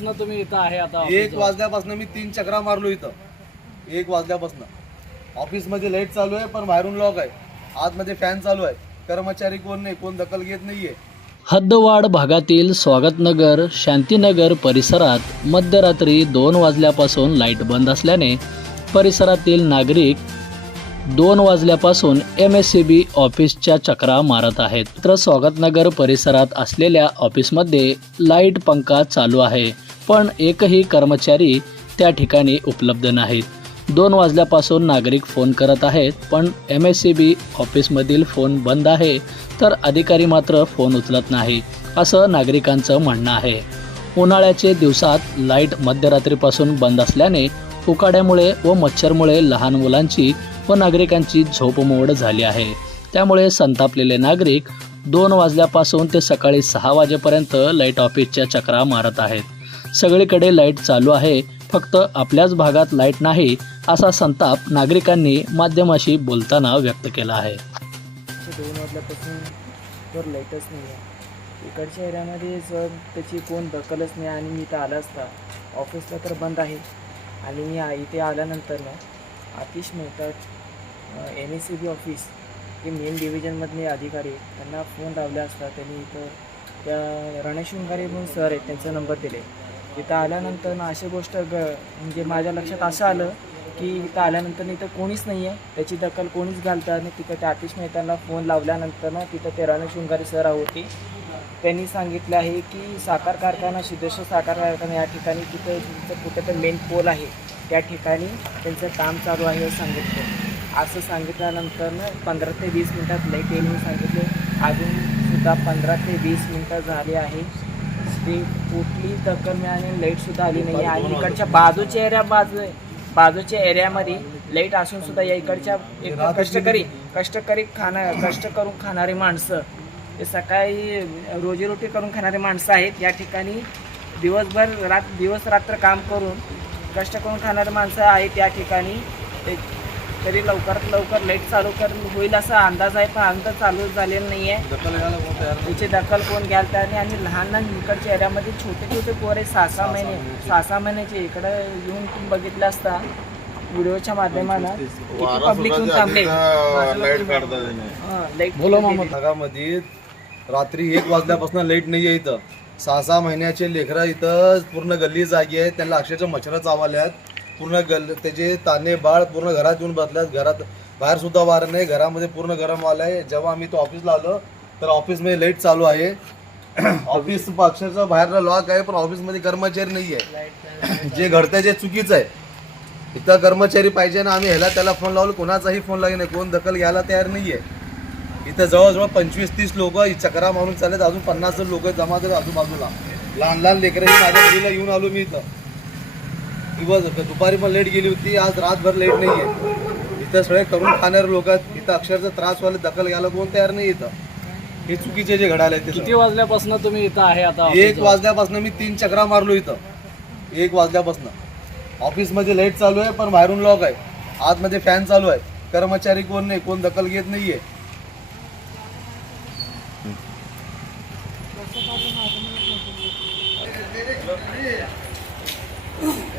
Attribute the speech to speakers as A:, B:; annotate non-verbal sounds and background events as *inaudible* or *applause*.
A: पासून तुम्ही इथं आहे आता
B: एक. वाजल्यापासून मी तीन चक्रा मारलो इथं. एक वाजल्यापासून. ऑफिसमध्ये लाइट चालू आहे पण बाहेरून लॉक आहे. आतमध्ये फॅन चालू आहे. कर्मचारी कोण नाही कोण दखल घेत नाहीये.
C: हद्दवाड भागातील स्वागतनगर शांतीनगर परिसरात मध्यरात्री दोन वाजल्यापासून लाइट बंद असल्याने परिसरातील नागरिक दोन वाजल्यापासून एम एस सी बी ऑफिसच्या चक्रा मारत आहेत. तर स्वागतनगर परिसरात असलेल्या ऑफिसमध्ये लाइट पंखा चालू आहे. पण एकही कर्मचारी त्या ठिकाणी उपलब्ध नाहीत. दोन वाजल्यापासून नागरिक फोन करत आहेत पण एम एस सी बी ऑफिसमधील फोन बंद आहे तर अधिकारी मात्र फोन उचलत नाही असं नागरिकांचं म्हणणं आहे. उन्हाळ्याचे दिवसात लाइट मध्यरात्रीपासून बंद असल्याने उकाड्यामुळे व मच्छरमुळे लहान मुलांची व नागरिकांची झोपमोड झाली आहे. त्यामुळे संतापलेले नागरिक दोन वाजल्यापासून ते सकाळी सहा वाजेपर्यंत लाइट ऑफिसच्या चक्रा मारत आहेत. सगळीकडे लाइट चालू आहे. फक्त आपल्याच भागात लाइट नाही असा संताप नागरिकांनी माध्यमाशी बोलताना व्यक्त केला आहे.
D: दोन वाजल्यापासून तर लाईटच नाही आहे. इकडच्या एरियामध्ये जर त्याची कोण दखलच नाही आणि मी इथं आला असता ऑफिसला तर बंद आहे. आणि मी इथे आल्यानंतर ना Atish Mehta N S C B office हे मेन डिव्हिजनमधले अधिकारी त्यांना फोन लावला असता त्यांनी इथं त्या रणेश शृंगारे म्हणून सर आहेत त्यांचा नंबर दिले इथं आल्यानंतर ना अशी गोष्ट ग म्हणजे माझ्या लक्षात असं आलं की इथं आल्यानंतर इथं कोणीच नाही आहे. त्याची दखल कोणीच घालतं आणि तिथं त्या आतिश मेहतांना फोन लावल्यानंतर ना तिथं ते रणेश शृंगारे सर होते. त्यांनी सांगितलं आहे की साखर कारखाना सिद्धेश्वर साखर कारखाना या ठिकाणी तिथं तिथं कुठं तर मेन पोल आहे. त्या ठिकाणी त्यांचं काम चालू आहे असं सांगितलं. असं सांगितल्यानंतर ना पंधरा ते वीस मिनटात लाइट येईल म्हणून सांगितले. अजून सुद्धा पंधरा ते वीस मिनटं झाली आहे. ते कुठली दखल मिळाली लाईटसुद्धा आली नाही आहे आणि इकडच्या बाजूच्या एरिया बाजू बाजूच्या एरियामध्ये लाइट असून सुद्धा या इकडच्या एक कष्टकरी कष्टकरी खाणा कष्ट करून खाणारी माणसं. ते सकाळी रोजीरोटी करून खाणारी माणसं आहेत. या ठिकाणी दिवसभर रात दिवस रात्र काम करून कष्ट करून खाणारी माणसं आहेत या ठिकाणी. तरी लवकरात लवकर लाइट चालू कर होईल असा अंदाज आहे पण अंदाज चालू झालेला नाही? आहे. त्याची दखल कोण घ्यायला तयार नाही आणि लहान लहान इकडच्या एरियामध्ये छोटे छोटे पोर आहे सहा सहा महिने सहा सहा महिन्याचे. इकडं येऊन तुम्ही बघितलं असता व्हिडिओच्या माध्यमानं पब्लिक येऊन थांबले. लाइट
A: बोला मामा.
B: भागामध्ये रात्री एक वाजल्यापासून लाइट नाही आहे इथं. सहा सहा महिन्याचे लेकरं इथं पूर्ण गल्ली जागी आहेत त्यांना अक्षरशः मच्छर चावले आहेत पूर्ण गल त्याचे ताने बाळ पूर्ण घरात येऊन बसल्यात घरात बाहेर सुद्धा वार नाही घरामध्ये पूर्ण गरम वाला आहे. जेव्हा आम्ही तो ऑफिसला आलो तर ऑफिसमध्ये लाइट चालू आहे. *coughs* ऑफिस अक्षरशः बाहेरला लॉक आहे पण ऑफिसमध्ये कर्मचारी नाही आहे जे घडतंय जे चुकीचं आहे. इथं कर्मचारी पाहिजे ना आम्ही ह्याला त्याला फोन लावलो कोणाचाही फोन लागे नाही कोण दखल घ्यायला तयार नाही आहे इथं जवळजवळ पंचवीस तीस लोक चक्रा मारून चालत अजून पन्नास लोक जमा झाले आजूबाजूला. लहान लहान लेकरं माझ्या घरीला येऊन आलो मी इथं. दिवस दुपारी पण लाइट गेली होती. आज रातभर लाइट नाही आहे इथं सगळे करून खाणारे लोक इथं अक्षरशः त्रास व्हायला दखल घ्यायला कोण तयार नाही इथं. हे चुकीचे जे घडायला
A: किती वाजल्यापासून तुम्ही इथं आहे आता
B: एक वाजल्यापासून मी तीन चक्रा मारलो इथं. एक वाजल्यापासून. ऑफिसमध्ये लाइट चालू आहे पण बाहेरून लॉक आहे आतमध्ये फॅन चालू आहे. कर्मचारी कोण नाही कोण दखल घेत नाहीये.